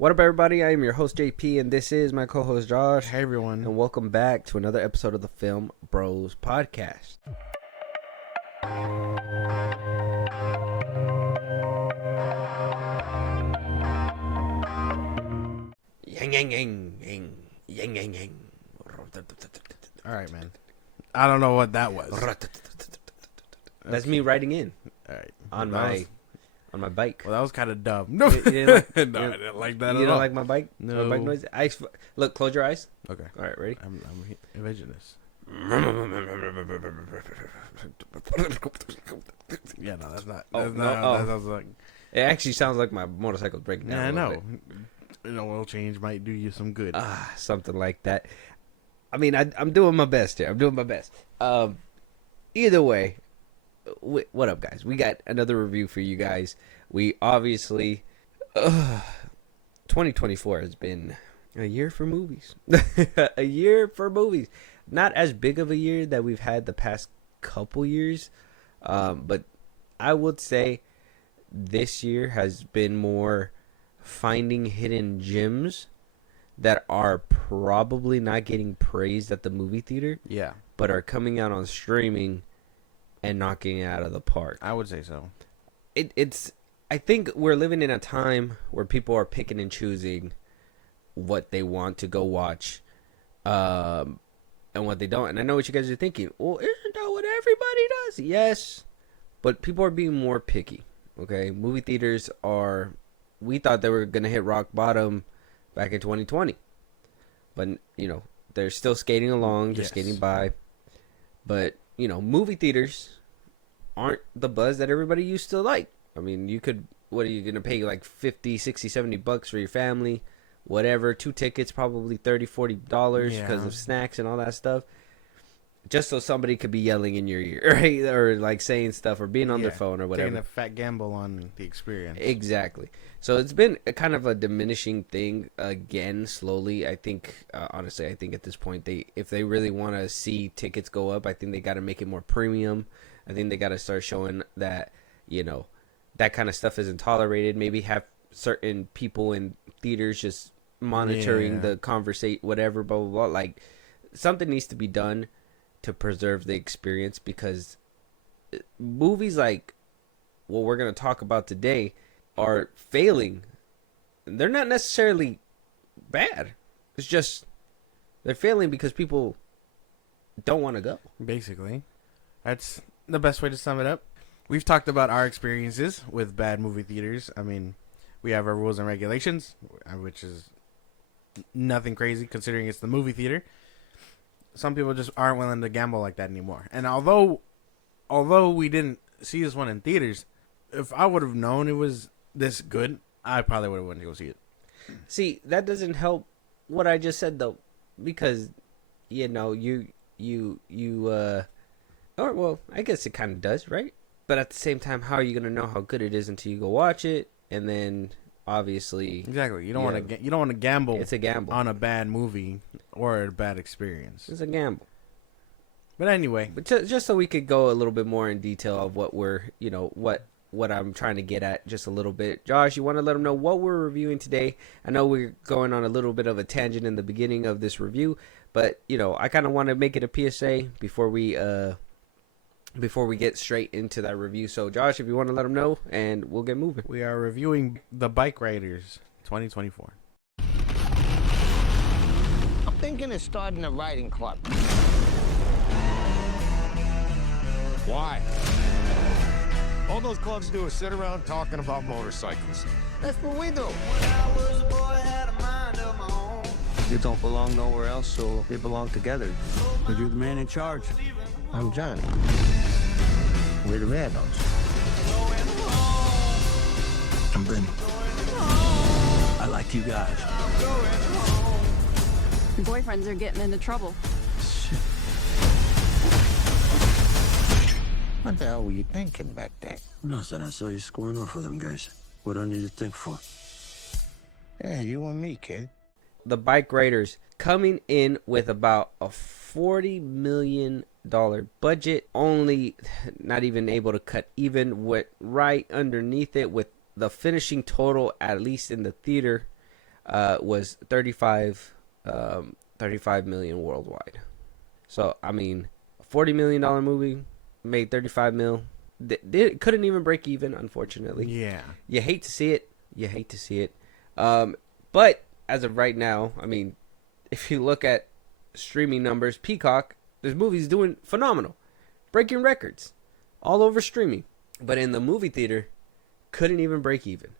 What up, everybody? I am your host, JP, and this is my co-host, Josh. Hey, everyone. And welcome back to another episode of the Film Bros podcast. Yang, yang, yang, yang, yang, yang, yang. All right, man. I don't know what that was. That's me riding in All right. on my bike. Well, that was kind of dumb. No, You didn't like, I didn't like that at all. You don't like my bike? No. My bike noise? Look, close your eyes. Okay. All right, ready? I'm envisioning this. Yeah, no, that's not. Oh, That's no, not. oh. That sounds like. It actually sounds like my motorcycle's breaking down. Yeah, I a know. little bit. An oil change might do you some good. Something like that. I mean, I'm doing my best here. I'm doing my best. Either way, what up, guys? We got another review for you guys. We obviously, 2024 has been a year for movies. A year for movies. Not as big of a year that we've had the past couple years, but I would say this year has been more finding hidden gems that are probably not getting praised at the movie theater, Yeah, but are coming out on streaming and knocking it out of the park. I would say so. I think we're living in a time where people are picking and choosing what they want to go watch, and what they don't. And I know what you guys are thinking. Well, isn't that what everybody does? Yes, but people are being more picky. Okay, movie theaters are. We thought they were gonna hit rock bottom back in 2020, but they're still skating along, just Yes. skating by. But movie theaters aren't the buzz that everybody used to like. I mean, what are you gonna pay, like 50, 60, 70 bucks for your family, whatever, 2 tickets, probably $30, $40 because of snacks and all that stuff, just so somebody could be yelling in your ear, right? Or like saying stuff or being on their phone or whatever. Taking a fat gamble on the experience. Exactly. So it's been a kind of a diminishing thing again, slowly. I think, honestly, I think at this point, if they really want to see tickets go up, I think they got to make it more premium. I think they got to start showing that, that kind of stuff isn't tolerated. Maybe have certain people in theaters just monitoring the conversation, whatever, blah, blah, blah. Like, something needs to be done to preserve the experience, because movies like what we're going to talk about today are failing. They're not necessarily bad. It's just they're failing because people don't want to go. Basically, that's the best way to sum it up. We've talked about our experiences with bad movie theaters. I mean, we have our rules and regulations, which is nothing crazy considering it's the movie theater. Some people just aren't willing to gamble like that anymore. And although we didn't see this one in theaters, if I would have known it was this good, I probably would have went to go see it. See, that doesn't help what I just said, though, because or well, I guess it kind of does, right? But at the same time, how are you gonna know how good it is until you go watch it? And then obviously, Exactly. You don't want to gamble. It's a gamble on a bad movie or a bad experience. It's a gamble. But anyway, But just so we could go a little bit more in detail of what we're, what I'm trying to get at just a little bit. Josh, you want to let them know what we're reviewing today? I know we're going on a little bit of a tangent in the beginning of this review, but, I kind of want to make it a PSA before we get straight into that review. So, Josh, if you want to let them know, and we'll get moving. we are reviewing the BikeRiders 2024. I'm thinking of starting a riding club. Why? All those clubs do is sit around talking about motorcycles. That's what we do. You don't belong nowhere else, so they belong together. But you're the man in charge. I'm Johnny. We're the Randos. I'm Benny. I like you guys. Boyfriends are getting into trouble. What the hell were you thinking back there? Nothing. I saw you scoring off with them guys. What do I need to think for? Yeah, you and me, kid. The BikeRiders coming in with about a $40 million budget, only not even able to cut even with right underneath it with the finishing total, at least in the theater, was 35 million worldwide. So I mean, a $40 million movie made 35 mil. They couldn't even break even, unfortunately. Yeah. You hate to see it. But as of right now, I mean, if you look at streaming numbers, Peacock, this movie's doing phenomenal, breaking records all over streaming. But in the movie theater, couldn't even break even.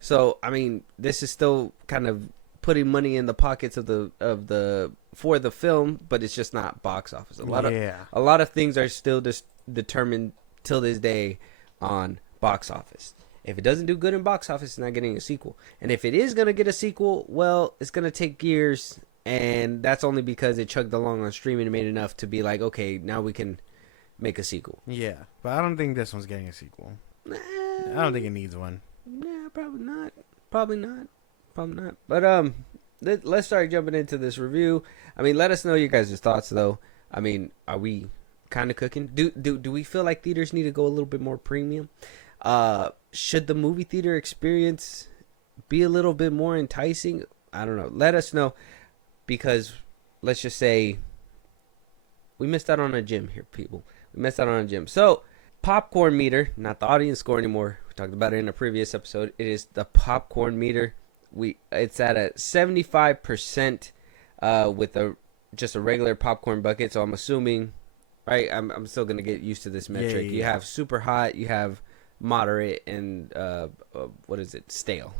So I mean, this is still kind of putting money in the pockets of the for the film, but it's just not box office. A lot of things are still just determined till this day on box office. If it doesn't do good in box office, it's not getting a sequel. And if it is going to get a sequel, well, it's going to take years. And that's only because it chugged along on streaming and made enough to be like, okay, now we can make a sequel. Yeah, but I don't think this one's getting a sequel. I don't think it needs one. Nah, probably not. But let's start jumping into this review. I mean, let us know your guys' thoughts, though. I mean, are we kind of cooking? Do we feel like theaters need to go a little bit more premium? Should the movie theater experience be a little bit more enticing? I don't know. Let us know, because let's just say we missed out on a gym here, people. We missed out on a gym. So, popcorn meter, not the audience score anymore. We talked about it in a previous episode. It is the popcorn meter. It's at a 75% with just a regular popcorn bucket. So I'm assuming, right? I'm still gonna get used to this metric. Yeah. You have super hot, you have moderate, and what is it? Stale,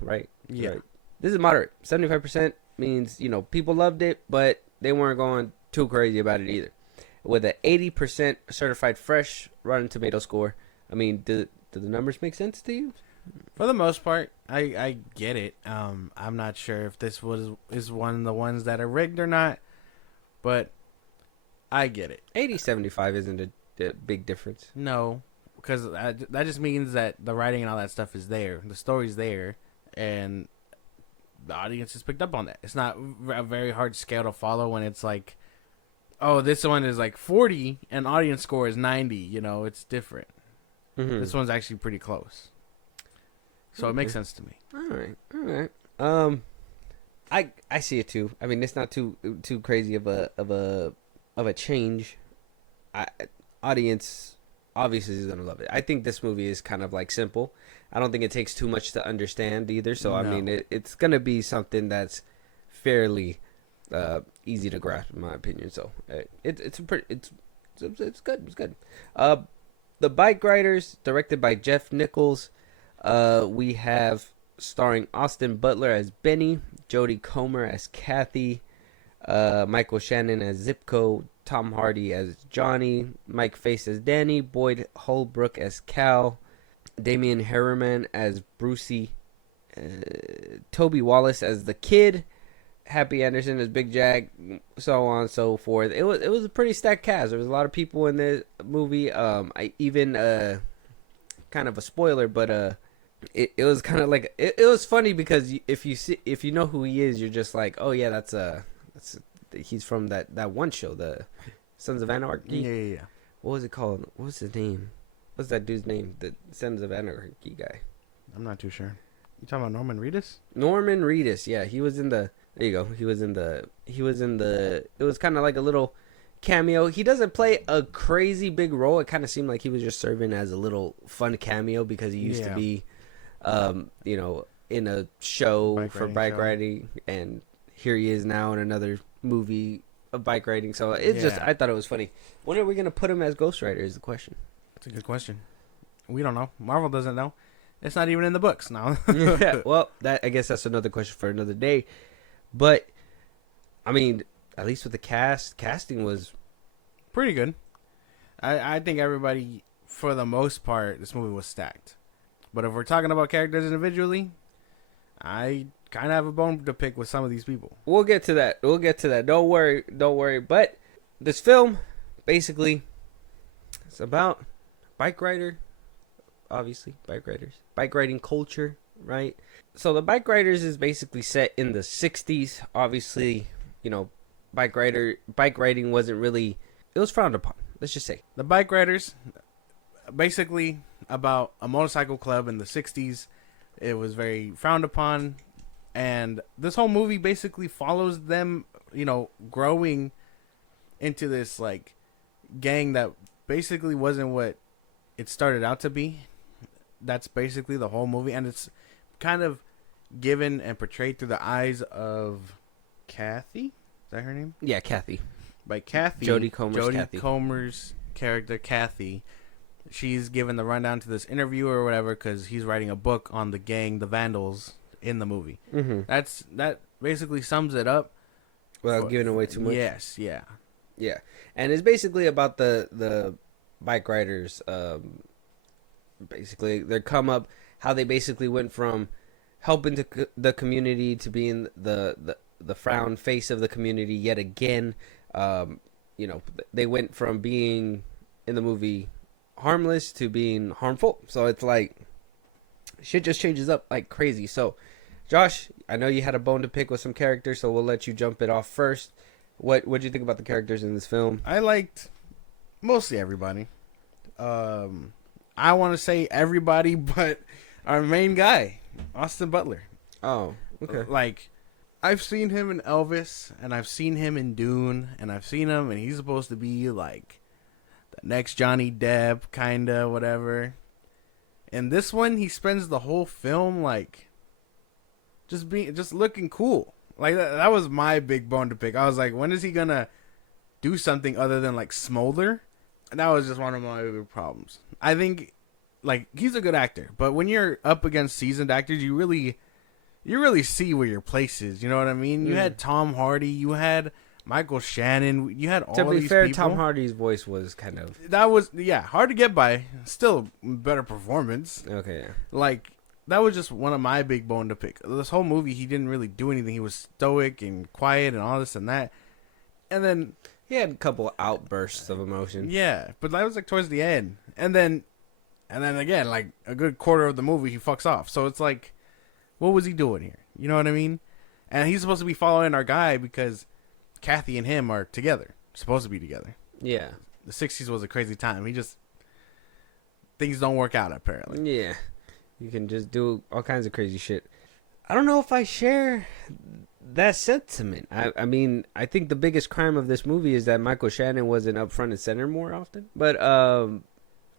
right? Yeah. Right. This is moderate. 75% means, you know, people loved it, but they weren't going too crazy about it either. With an 80% certified fresh Rotten Tomato score. I mean, do the numbers make sense to you? For the most part, I get it. I'm not sure if this is one of the ones that are rigged or not, but I get it. 80-75 isn't a big difference. No, because that just means that the writing and all that stuff is there, the story's there, and the audience has picked up on that. It's not a very hard scale to follow when it's like, oh, this one is like 40 and audience score is 90. You know, it's different. Mm-hmm. This one's actually pretty close. So it makes sense to me. All right. I see it too. I mean, it's not too crazy of a change. Audience obviously is gonna love it. I think this movie is kind of like simple. I don't think it takes too much to understand either. So I mean, it's gonna be something that's fairly easy to grasp, in my opinion. So it's good. It's good. The BikeRiders, directed by Jeff Nichols. We have starring Austin Butler as Benny, Jodie Comer as Kathy, Michael Shannon as Zipco, Tom Hardy as Johnny, Mike Face as Danny, Boyd Holbrook as Cal, Damian Harriman as Brucey, Toby Wallace as the Kid, Happy Anderson as Big Jack, so on and so forth. It was a pretty stacked cast. There was a lot of people in this movie. I even kind of a spoiler, but it was kind of like it was funny because if you know who he is, you're just like, oh yeah, that's he's from that one show, the Sons of Anarchy. Yeah. What was it called? What was his name? What's that dude's name? The Sons of Anarchy guy. I'm not too sure. You talking about Norman Reedus? Norman Reedus, yeah. He was in the. There you go. He was in the. It was kind of like a little cameo. He doesn't play a crazy big role. It kind of seemed like he was just serving as a little fun cameo because he used to be, in a show for bike riding, and here he is now in another movie of bike riding. So it's just, I thought it was funny. When are we gonna put him as Ghost Rider? Is the question. That's a good question. We don't know. Marvel doesn't know. It's not even in the books now. Yeah, well, I guess that's another question for another day. But I mean, at least with the casting was pretty good. I think everybody, for the most part, this movie was stacked. But if we're talking about characters individually, I kind of have a bone to pick with some of these people. We'll get to that. Don't worry. But this film, basically, it's about bike rider, obviously, bike riders, bike riding culture, right? So the BikeRiders is basically set in the 60s. Obviously, bike riding wasn't really, it was frowned upon. Let's just say. The BikeRiders, basically about a motorcycle club in the 60s. It was very frowned upon. And this whole movie basically follows them, growing into this like gang that basically wasn't what it started out to be. That's basically the whole movie, and it's kind of given and portrayed through the eyes of Kathy. Is that her name? Yeah, Kathy. By Kathy. Jodie Comer's character, Kathy. She's given the rundown to this interviewer or whatever because he's writing a book on the gang, the Vandals, in the movie. Mm-hmm. That basically sums it up. Without giving away too much. Yes, yeah. Yeah, and it's basically about the bike riders. Basically, their come up, how they basically went from helping the community to being the frown face of the community yet again. They went from being in the movie harmless to being harmful. So it's like shit just changes up like crazy. So, Josh, I know you had a bone to pick with some characters, so we'll let you jump it off first. What do you think about the characters in this film? I liked mostly everybody. I want to say everybody, but our main guy, Austin Butler. Oh, okay. Like, I've seen him in Elvis, and I've seen him in Dune, and I've seen him, and he's supposed to be like the next Johnny Depp, kinda, whatever. And this one, he spends the whole film like just looking cool. Like that was my big bone to pick. I was like, when is he gonna do something other than like smolder? And that was just one of my big problems. I think like he's a good actor, but when you're up against seasoned actors, you really see where your place is. You know what I mean? You had Tom Hardy, you had Michael Shannon, you had all To be these fair, people. Tom Hardy's voice was kind of That was hard to get by. Still better performance. okay. Yeah. Like that was just one of my big bone to pick. This whole movie, he didn't really do anything. He was stoic and quiet and all this and that. And then He had a couple outbursts of emotion. yeah, but that was like towards the end. And then again, like a good quarter of the movie, he fucks off. So it's like, what was he doing here? You know what I mean? And he's supposed to be following our guy because Kathy and him are together. Supposed to be together. Yeah. The 60s was a crazy time. Things don't work out apparently. Yeah. You can just do all kinds of crazy shit. I don't know if I share that sentiment. I mean, I think the biggest crime of this movie is that Michael Shannon wasn't up front and center more often. But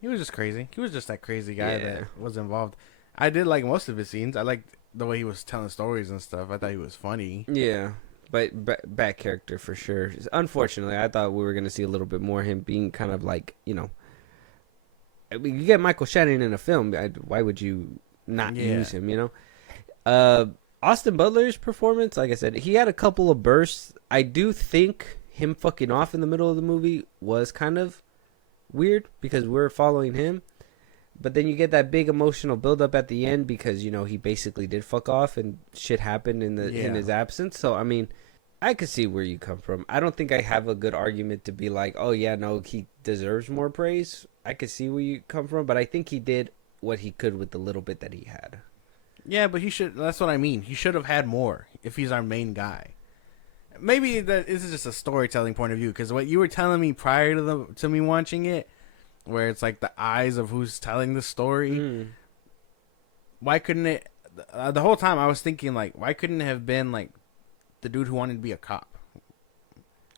he was just crazy. He was just that crazy guy Yeah. that was involved. I did like most of his scenes. I liked the way he was telling stories and stuff. I thought he was funny. yeah. But bad character for sure. Unfortunately, I thought we were going to see a little bit more of him being kind of like, I mean, you get Michael Shannon in a film. Why would you not use him, Austin Butler's performance, like I said, he had a couple of bursts. I do think him fucking off in the middle of the movie was kind of weird because we're following him. But then you get that big emotional buildup at the end because, he basically did fuck off and shit happened in his absence. So, I mean, I could see where you come from. I don't think I have a good argument to be like, oh, yeah, no, he deserves more praise. I could see where you come from, but I think he did what he could with the little bit that he had. Yeah, but that's what I mean. He should have had more if he's our main guy. Maybe this is just a storytelling point of view because what you were telling me prior to me watching it, where it's like the eyes of who's telling the story. Why couldn't it? The whole time I was thinking like, why couldn't it have been like the dude who wanted to be a cop?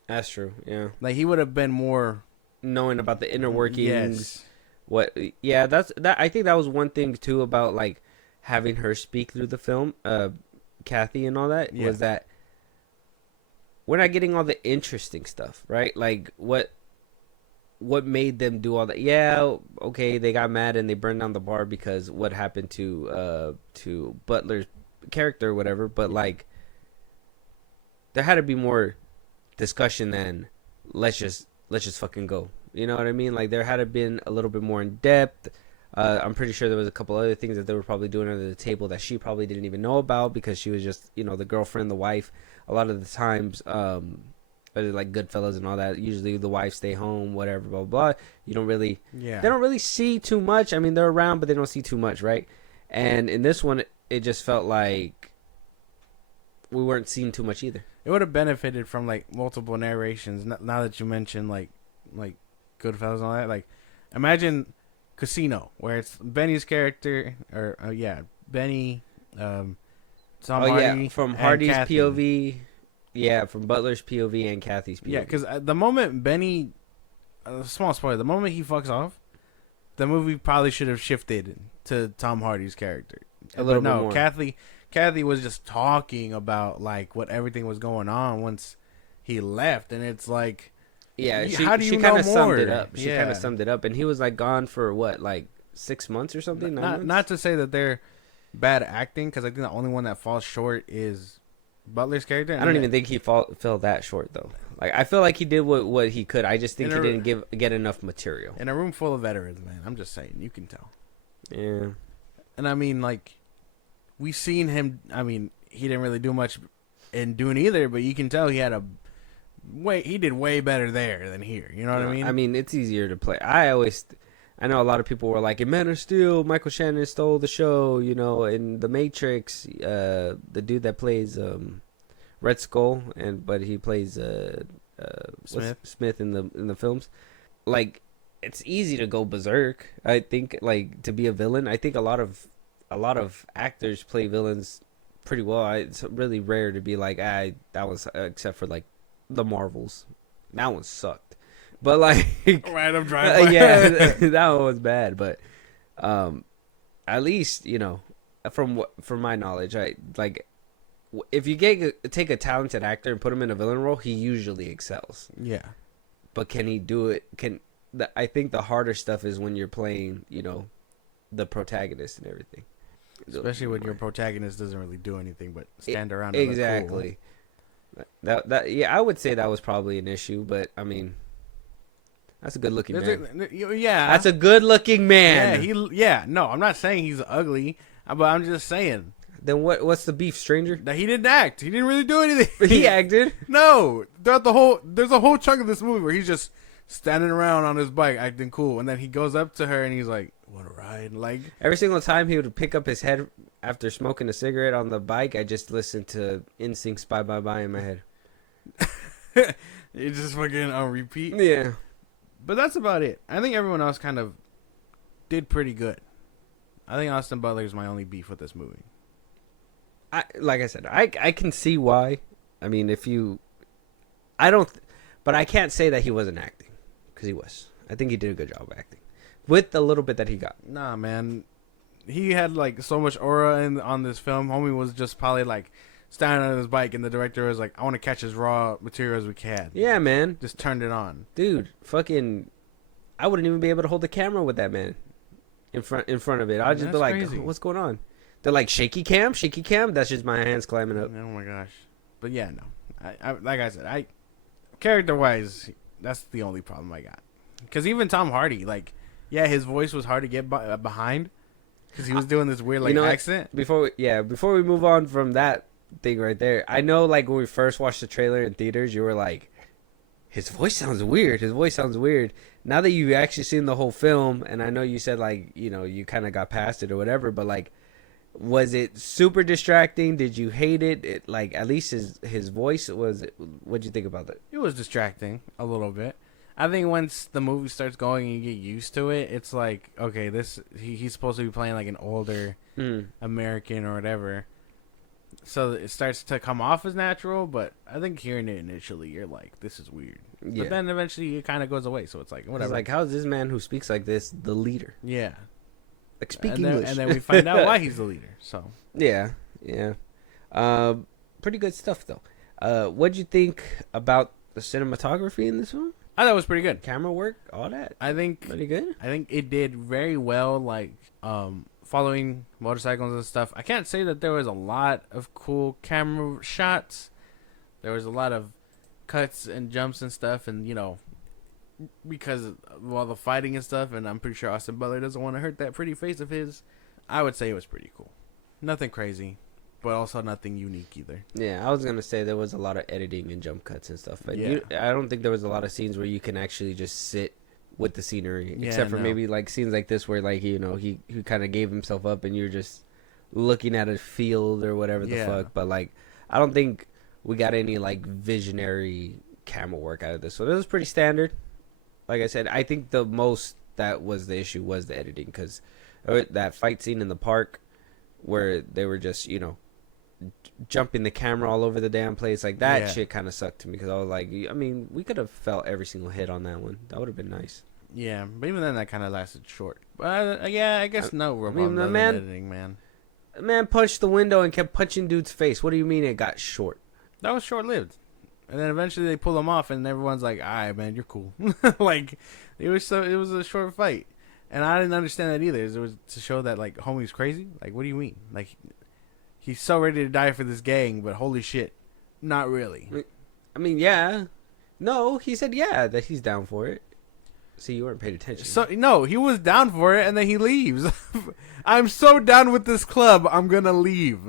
That's true. Yeah, like he would have been more knowing about the inner workings. Yes. That's that. I think that was one thing too about like having her speak through the film, Kathy and all that was that we're not getting all the interesting stuff, right? Like what made them do all that? Yeah, okay, they got mad and they burned down the bar because what happened to Butler's character or whatever, but like there had to be more discussion than let's just fucking go. You know what I mean? Like there had to been a little bit more in depth. I'm pretty sure there was a couple other things that they were probably doing under the table that she probably didn't even know about because she was just, the girlfriend, the wife. A lot of the times, like Goodfellas and all that, usually the wife stay home, whatever, blah, blah, blah. You don't really, they don't really see too much. I mean, they're around, but they don't see too much, right? And in this one, it just felt like we weren't seeing too much either. It would have benefited from like multiple narrations. Now that you mentioned like Goodfellas and all that, like imagine Casino, where it's Benny's character, or Benny, Tom Oh Hardy yeah, from and Hardy's Kathy. POV. Yeah, from Butler's POV and Kathy's POV. Yeah, because the moment Benny, small spoiler, the moment he fucks off, the movie probably should have shifted to Tom Hardy's character. A little but bit no, more. Kathy was just talking about like what everything was going on once he left, and it's like, Yeah, how do you she know kind of summed it more? up. She Yeah. kind of summed it up, and he was like gone for what, like 6 months or something? 9 months? Not to say that they're bad acting, because I think the only one that falls short is Butler's character. I don't even think he fell that short though. Like I feel like he did what he could. I just think he didn't get enough material. In a room full of veterans, man. I'm just saying, you can tell. Yeah. And I mean, like, we've seen him. I mean, he didn't really do much in Dune either, but you can tell he had he did way better there than here. You know what I mean? I mean, it's easier to play. I know a lot of people were like, in Man of Steel, Michael Shannon stole the show. You know, in The Matrix, the dude that plays Red Skull, but he plays Smith in the films. Like, it's easy to go berserk. I think, like, to be a villain. I think a lot of actors play villains pretty well. It's really rare to be like, that was except for like the Marvels. That one sucked. But like, Random drive. yeah, that one was bad. But at least, you know, from my knowledge, if you take a talented actor and put him in a villain role, he usually excels. Yeah. But can he do it? I think the harder stuff is when you're playing, you know, the protagonist and everything. Especially when your protagonist doesn't really do anything but stand around. Exactly. That yeah, I would say that was probably an issue, but I mean, that's a good looking man. Yeah. That's a good looking man. Yeah. No, I'm not saying he's ugly, but I'm just saying Then what's the beef, stranger? that he didn't act. He didn't really do anything. He acted. No, there's a whole chunk of this movie where he's just standing around on his bike acting cool, and then he goes up to her and he's like, "Want to ride?" Like, Every single time he would pick up his head after smoking a cigarette on the bike, I just listened to NSYNC's "Bye Bye Bye" in my head. it's just fucking on repeat. Yeah. But that's about it. I think everyone else kind of did pretty good. I think Austin Butler is my only beef with this movie. Like I said, I can see why. I mean, but I can't say that he wasn't acting, because he was. I think he did a good job of acting with the little bit that he got. Nah, man, he had like so much aura on this film. Homie was just probably like standing on his bike, and the director was like, "I want to catch as raw material as we can." Yeah, man. Just turned it on, Dude, fucking, I wouldn't even be able to hold the camera with that man in front of it. I'd just be like, crazy. "What's going on?" They're like, shaky cam. That's just my hands climbing up. Oh my gosh. But yeah, no. I like I said, character wise, that's the only problem I got. Because even Tom Hardy, like, yeah, his voice was hard to get behind because he was doing this weird like accent. Before we move on from that thing right there, I know, like, when we first watched the trailer in theaters, you were like, his voice sounds weird. Now that you've actually seen the whole film, and I know you said, like, you know, you kind of got past it or whatever, but like, was it super distracting? Did you hate it? Like, at least his voice was. What'd you think about that? It was distracting a little bit. I think once the movie starts going and you get used to it, it's like, okay, he's supposed to be playing like an older American or whatever. So it starts to come off as natural, but I think hearing it initially, you're like, this is weird. Yeah. But then eventually it kind of goes away, so it's like, whatever. It's like, how is this man who speaks like this the leader? Yeah. Like, speak and English. Then we find out why he's the leader, so. Yeah. Pretty good stuff, though. What'd you think about the cinematography in this film? I thought it was pretty good. Camera work, all that. I think Pretty good. I think it did very well, like following motorcycles and stuff. I can't say that there was a lot of cool camera shots. There was a lot of cuts and jumps and stuff, and you know, because of all the fighting and stuff. And I'm pretty sure Austin Butler doesn't want to hurt that pretty face of his. I would say it was pretty cool. Nothing crazy, but also nothing unique either. Yeah, I was gonna say there was a lot of editing and jump cuts and stuff, but Yeah. I don't think there was a lot of scenes where you can actually just sit with the scenery, except for maybe like scenes like this where, like, you know, he kind of gave himself up and you're just looking at a field or whatever the fuck. But like, I don't think we got any like visionary camera work out of this, so this was pretty standard. Like I said, I think the most that was the issue was the editing, because that fight scene in the park where they were just, you know, jumping the camera all over the damn place. Like that Yeah. shit kind of sucked to me because I was like, I mean, we could have felt every single hit on that one. That would have been nice. Yeah, but even then, that kind of lasted short. But yeah, I guess no mean, problem. the Other man- than editing, man. The man punched the window and kept punching dude's face. What do you mean it got short? That was short lived. And then eventually they pull him off, and everyone's like, "All right, man, you're cool." Like it was a short fight, and I didn't understand that either. It was to show that like homie's crazy. Like, what do you mean? Like he's so ready to die for this gang, but holy shit, not really. I mean, yeah. No, he said yeah, that he's down for it. See, you weren't paying attention. So no, he was down for it, and then he leaves. I'm so down with this club, I'm gonna leave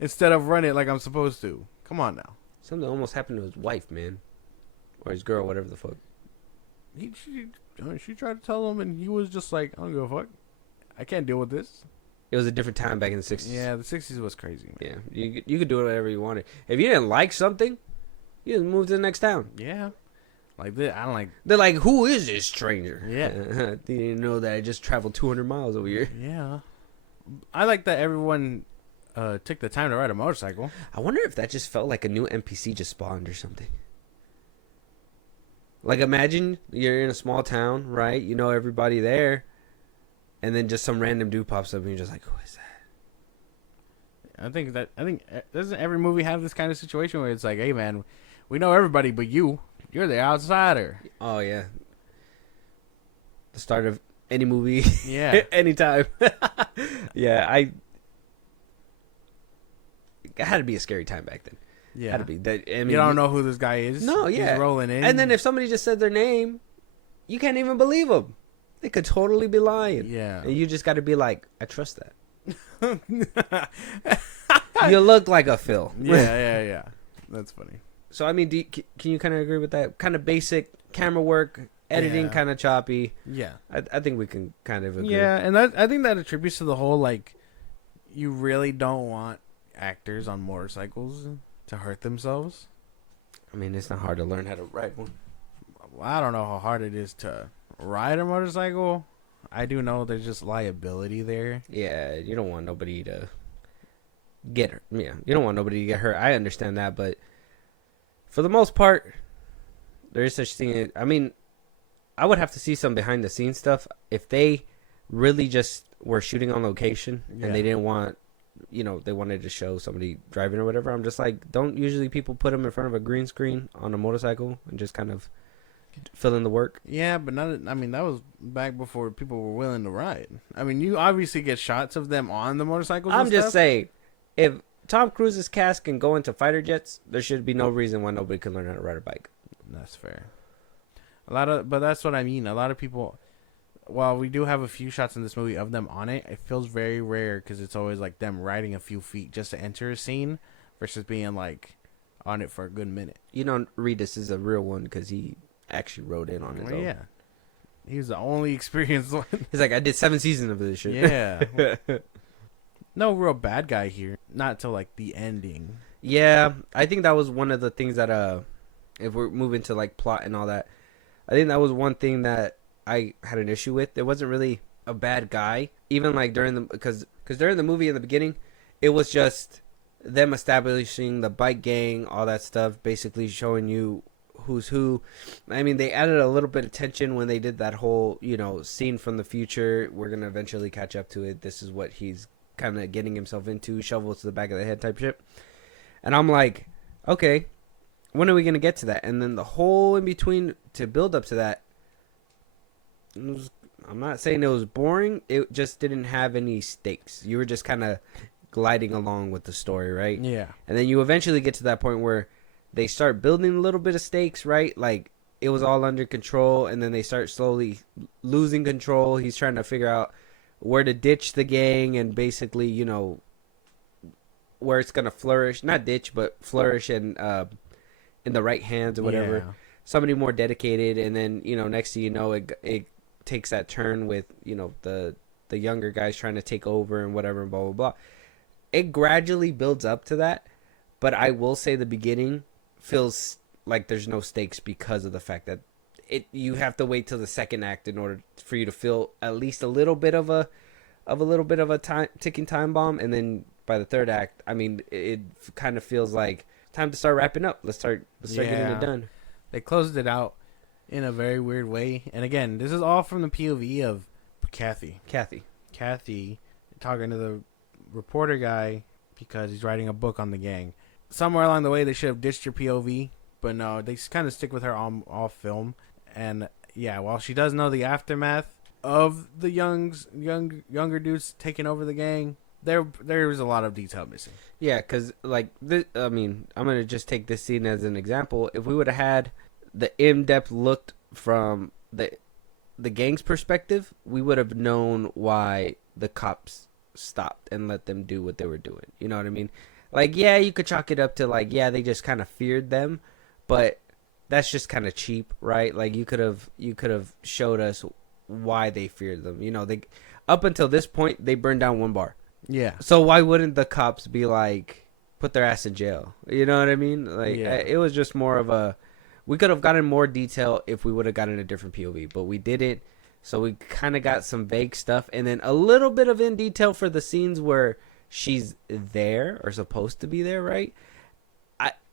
instead of run it like I'm supposed to. Come on now. Something almost happened to his wife, man. Or his girl, whatever the fuck. She tried to tell him, and he was just like, "I don't give a fuck. I can't deal with this." It was a different time back in the 60s. Yeah, the '60s was crazy, man. Yeah, you could do whatever you wanted. If you didn't like something, you just moved to the next town. Yeah, like this, I don't like. They're like, who is this stranger? Yeah. They didn't know that I just traveled 200 miles over here. Yeah, I like that everyone took the time to ride a motorcycle. I wonder if that just felt like a new NPC just spawned or something. Like, imagine you're in a small town, right? You know everybody there. And then just some random dude pops up and you're just like, who is that? I think doesn't every movie have this kind of situation where it's like, "Hey, man, we know everybody, but you're the outsider." Oh, yeah. The start of any movie. Yeah. Anytime. Yeah, it had to be a scary time back then. Yeah, Had to be. That, I mean, you don't know who this guy is. No, yeah. He's rolling in, And then if somebody just said their name, you can't even believe them. They could totally be lying. Yeah. And you just got to be like, I trust that. You look like a Phil. yeah. That's funny. So, I mean, can you kind of agree with that? Kind of basic camera work, editing Yeah. kind of choppy. Yeah. I think we can kind of agree. Yeah, and I think that attributes to the whole, like, you really don't want actors on motorcycles to hurt themselves. I mean, it's not hard to learn how to ride one. Well, I don't know how hard it is to ride a motorcycle. I do know there's just liability there. Yeah, you don't want nobody to get hurt. Yeah, you don't want nobody to get hurt. I understand that, but for the most part, there is such thing. I mean, I would have to see some behind the scenes stuff if they really just were shooting on location and they didn't want, they wanted to show somebody driving or whatever. I'm just like, don't usually people put them in front of a green screen on a motorcycle and just kind of fill in the work? Yeah, but that was back before people were willing to ride. I mean, you obviously get shots of them on the motorcycles. I'm and just stuff. saying, if Tom Cruise's cast can go into fighter jets, there should be no reason why nobody can learn how to ride a bike. That's fair. But that's what I mean. A lot of people, while we do have a few shots in this movie of them on it, it feels very rare because it's always like them riding a few feet just to enter a scene versus being like on it for a good minute. Reedus is a real one because he actually rode in on it. Well, yeah. He was the only experienced one. He's like, I did 7 seasons of this shit. Yeah. No real bad guy here. Not till like the ending. Yeah, I think that was one of the things that, if we're moving to like plot and all that, I think that was one thing that I had an issue with. There wasn't really a bad guy, even like because during the movie in the beginning, it was just them establishing the bike gang, all that stuff, basically showing you who's who. I mean, they added a little bit of tension when they did that whole, scene from the future. We're going to eventually catch up to it. This is what he's kind of getting himself into, shovel to the back of the head type shit. And I'm like, okay, when are we going to get to that? And then the whole in between to build up to that, I'm not saying it was boring. It just didn't have any stakes. You were just kind of gliding along with the story, right? Yeah. And then you eventually get to that point where they start building a little bit of stakes, right? Like, it was all under control, and then they start slowly losing control. He's trying to figure out where to ditch the gang and basically, where it's going to flourish. Not ditch, but flourish in the right hands or whatever. Yeah. Somebody more dedicated, and then, next thing you know, it takes that turn with, the younger guys trying to take over and whatever and blah, blah, blah. It gradually builds up to that, but I will say the beginning feels like there's no stakes because of the fact that you have to wait till the second act in order for you to feel at least a little bit of a ticking time bomb, and then by the third act, I mean, it kind of feels like time to start wrapping up. Let's start getting it done. They closed it out in a very weird way. And again, this is all from the POV of Kathy talking to the reporter guy because he's writing a book on the gang. Somewhere along the way, they should have ditched your POV, but no, they kind of stick with her off film. And yeah, while she does know the aftermath of the younger dudes taking over the gang, there's a lot of detail missing. Yeah, because like I mean, I'm gonna just take this scene as an example. If we would have had the in-depth look from the gang's perspective, we would have known why the cops stopped and let them do what they were doing. You know what I mean? Like, yeah, you could chalk it up to like, yeah, they just kind of feared them, but that's just kind of cheap, right? Like you could have showed us why they feared them. You know, they up until this point they burned down one bar. Yeah. So why wouldn't the cops be like, put their ass in jail? You know what I mean? Like it was just more of a. We could have gotten more detail if we would have gotten a different POV, but we didn't. So we kind of got some vague stuff, and then a little bit of in detail for the scenes where she's there or supposed to be there, right?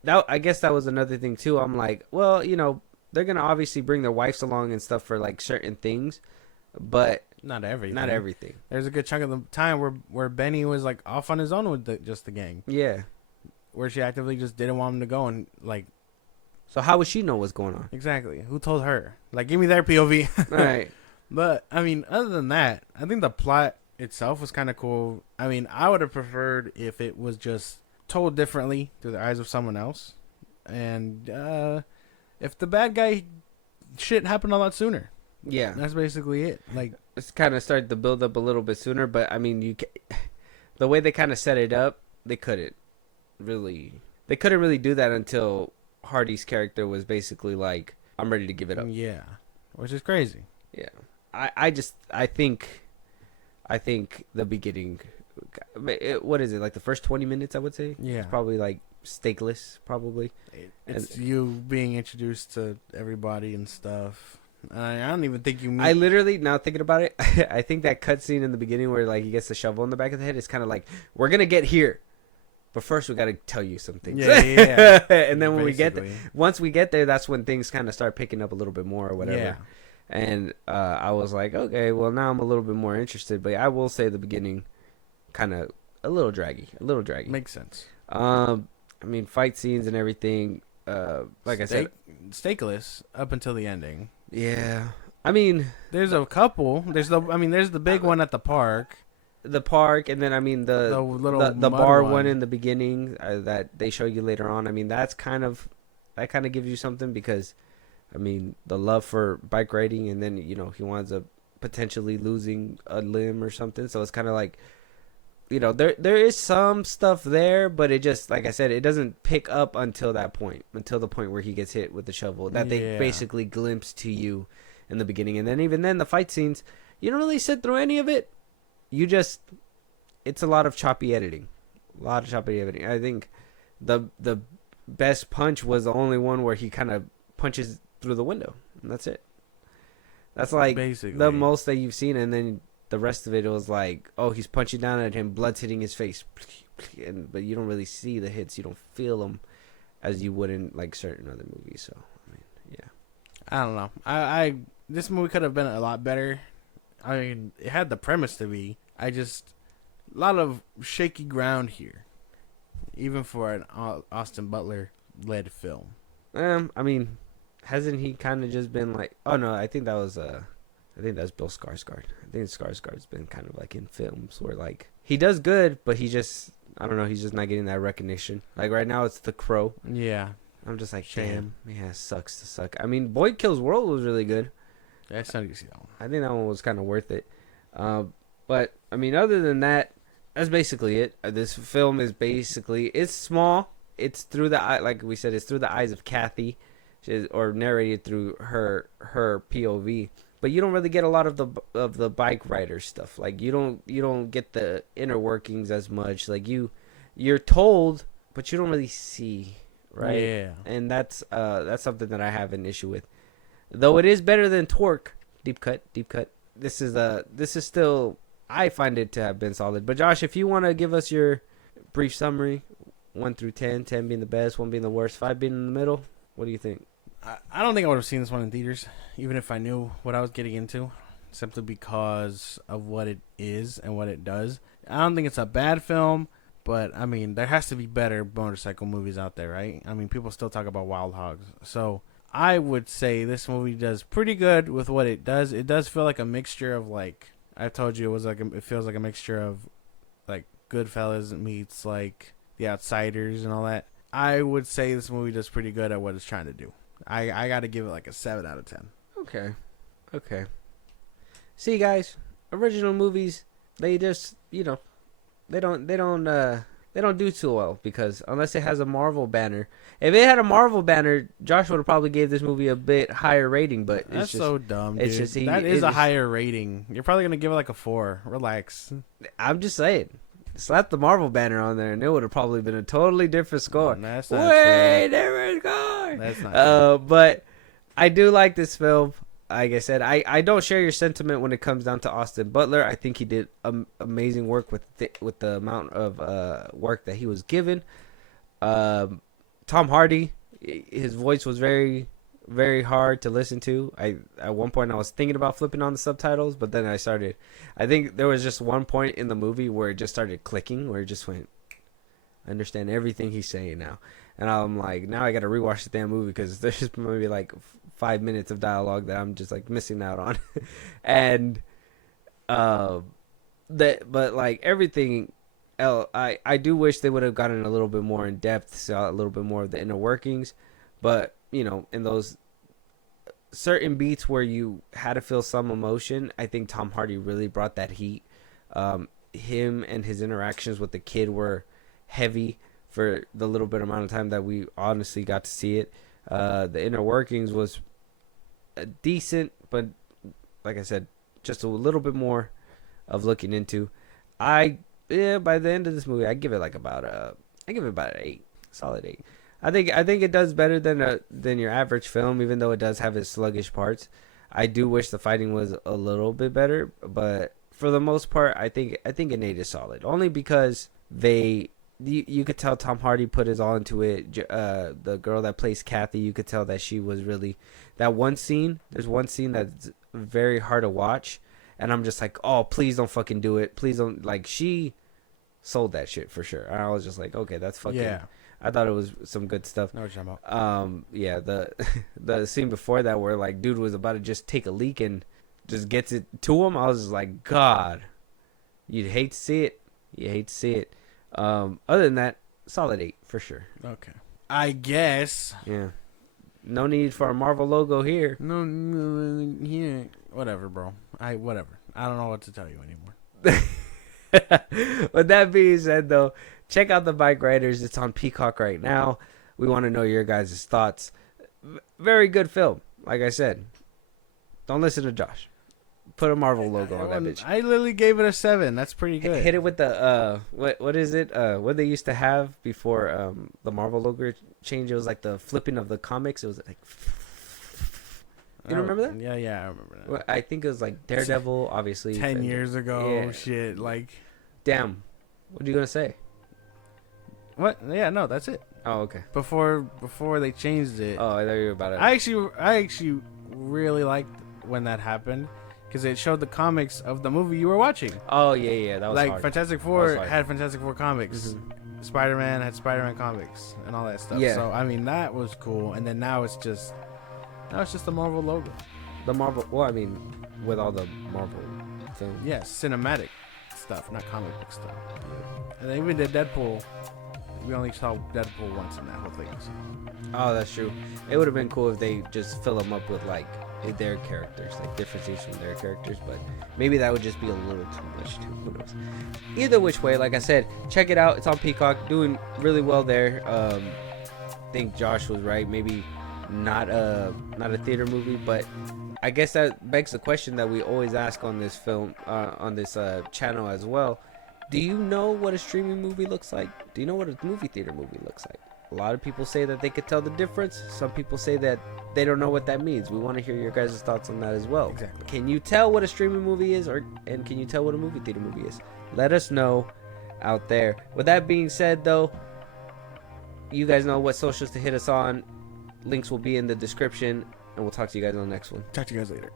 I guess that was another thing too. I'm like, well, you know, they're gonna obviously bring their wives along and stuff for like certain things, but not everything. Not everything. There's a good chunk of the time where Benny was like off on his own with just the gang. Yeah. Where she actively just didn't want him to go, and like. So how would she know what's going on? Exactly. Who told her? Like, give me their POV. Right. But I mean, other than that, I think the plot itself was kind of cool. I mean, I would have preferred if it was just told differently through the eyes of someone else, and if the bad guy shit happened a lot sooner. Yeah, that's basically it. Like, it's kind of started to build up a little bit sooner, but I mean, the way they kind of set it up, they couldn't really do that until Hardy's character was basically like, I'm ready to give it up. Yeah, which is crazy. Yeah, I think the beginning, what is it, like the first 20 minutes, I would say? Yeah, it's probably like steakless, probably. It's you being introduced to everybody and stuff. I don't even think you meet. I literally, now thinking about it, I think that cutscene in the beginning where like he gets the shovel in the back of the head is kind of like, we're gonna get here, but first we got to tell you some things. Yeah. And then when once we get there, that's when things kind of start picking up a little bit more or whatever. Yeah. And I was like, okay, well now I'm a little bit more interested, but I will say the beginning kind of a little draggy. Makes sense. I mean, fight scenes and everything, like I said, steakless up until the ending. Yeah. I mean, there's a couple. There's the big one at the park. The park, and then I mean the bar one in the beginning that they show you later on. I mean, that kind of gives you something, because I mean the love for bike riding, and then you know he winds up potentially losing a limb or something. So it's kind of like, you know, there is some stuff there, but it just, like I said, it doesn't pick up until the point where he gets hit with the shovel that they basically glimpse to you in the beginning. And then even then, the fight scenes, you don't really sit through any of it. It's a lot of choppy editing. I think the best punch was the only one where he kind of punches through the window, and that's it. That's like basically the most that you've seen, and then the rest of it was like, oh, he's punching down at him, blood's hitting his face, but you don't really see the hits, you don't feel them as you would in like certain other movies. So I mean, yeah, I don't know. This movie could have been a lot better. I mean, it had the premise to be. A lot of shaky ground here, even for an Austin Butler led film. I mean, hasn't he kind of just been like? Oh no, I think that's Bill Skarsgård. I think Skarsgård's been kind of like in films where like he does good, but he just, I don't know, he's just not getting that recognition. Like right now, it's The Crow. Yeah, I'm just like, damn, yeah, sucks to suck. I mean, Boy Kills World was really good. Yeah, I started to see that one. I think that one was kind of worth it. But I mean, other than that, that's basically it. This film is basically, it's small. It's through the eye, like we said, it's through the eyes of Kathy, or narrated through her POV. But you don't really get a lot of the bike rider stuff. Like you don't get the inner workings as much. Like you're told, but you don't really see, right? Yeah. And that's something that I have an issue with. Though it is better than Torque, deep cut. This is still, I find it to have been solid. But Josh, if you want to give us your brief summary, 1 through 10, 10 being the best, 1 being the worst, 5 being in the middle. What do you think? I don't think I would have seen this one in theaters, even if I knew what I was getting into, simply because of what it is and what it does. I don't think it's a bad film, but, I mean, there has to be better motorcycle movies out there, right? I mean, people still talk about Wild Hogs. So I would say this movie does pretty good with what it does. It does feel like a mixture of, like, I told you it feels like a mixture of, like, Goodfellas meets, like, The Outsiders and all that. I would say this movie does pretty good at what it's trying to do. I got to give it like a 7 out of 10. Okay. See, guys, original movies, they just, they don't do too well, because unless it has a Marvel banner. If it had a Marvel banner, Josh would have probably gave this movie a bit higher rating, but that's just, so dumb, dude. it's just, That is a higher rating. You're probably going to give it like a 4. Relax. I'm just saying. Slap the Marvel banner on there, and it would have probably been a totally different score. That's not Way true. different score. That's not true. But I do like this film. Like I said, I don't share your sentiment when it comes down to Austin Butler. I think he did amazing work with the amount of work that he was given. Tom Hardy, his voice was very, very hard to listen to. At one point I was thinking about flipping on the subtitles, but then I think there was just one point in the movie where it just started clicking, where it just went, I understand everything he's saying now. And I'm like, now I got to rewatch the damn movie, because there's just maybe like 5 minutes of dialogue that I'm just like missing out on. And but like everything else, I do wish they would have gotten a little bit more in depth, saw a little bit more of the inner workings. But in those certain beats where you had to feel some emotion, I think Tom Hardy really brought that heat. Him and his interactions with the kid were heavy for the little bit amount of time that we honestly got to see it. The inner workings was decent, but like I said, just a little bit more of looking into. By the end of this movie, I give it about an 8, solid 8. I think it does better than your average film, even though it does have its sluggish parts. I do wish the fighting was a little bit better, but for the most part, I think an 8 is solid. Only because you could tell Tom Hardy put his all into it. The girl that plays Kathy, you could tell that she was really, that one scene. There's one scene that's very hard to watch, and I'm just like, oh, please don't fucking do it. Please don't. Like, she sold that shit for sure. And I was just like, okay, that's fucking. Yeah. I thought it was some good stuff. No, what you're talking about. Yeah, the scene before that where like dude was about to just take a leak and just gets it to him. I was just like, God, you'd hate to see it. You hate to see it. Other than that, solid 8 for sure. Okay. I guess. Yeah. No need for a Marvel logo here. No, yeah. Whatever, bro. Whatever. I don't know what to tell you anymore. With that being said, though, check out the BikeRiders. It's on Peacock right now. We want to know your guys' thoughts. Very good film. Like I said, don't listen to Josh. Put a Marvel logo on that bitch. I literally gave it a 7. That's pretty good. Hit it with the what is it? What they used to have before the Marvel logo change. It was like the flipping of the comics. It was like. You remember that? Yeah, I remember that. Well, I think it was like Daredevil, obviously. 10 years ago, yeah. shit, like. Damn. What are you gonna say? What? Yeah, no, that's it. Oh, okay. Before they changed it. Oh, I thought you were about it. I actually really liked when that happened, because it showed the comics of the movie you were watching. Oh yeah, that was like hard. Fantastic Four had Fantastic Four comics. Mm-hmm. Spider-Man had Spider-Man comics and all that stuff. Yeah. So I mean that was cool. And then now it's just the Marvel logo. The Marvel. Well, I mean, with all the Marvel films. Yeah, cinematic stuff, not comic book stuff. And then even the Deadpool. We only saw Deadpool once in that whole thing. So. Oh, that's true. It would have been cool if they just fill them up with like their characters, like differences from their characters, but maybe that would just be a little too much too. Who knows? Either which way, like I said, check it out. It's on Peacock, doing really well there. I think Josh was right. Maybe not a theater movie, but I guess that begs the question that we always ask on this film, on this channel as well. Do you know what a streaming movie looks like? Do you know what a movie theater movie looks like? A lot of people say that they could tell the difference. Some people say that they don't know what that means. We want to hear your guys' thoughts on that as well. Exactly. Can you tell what a streaming movie is, and can you tell what a movie theater movie is? Let us know. out there. With that being said, though, you guys know what socials to hit us on. Links will be in the description, and we'll talk to you guys on the next one. Talk to you guys later.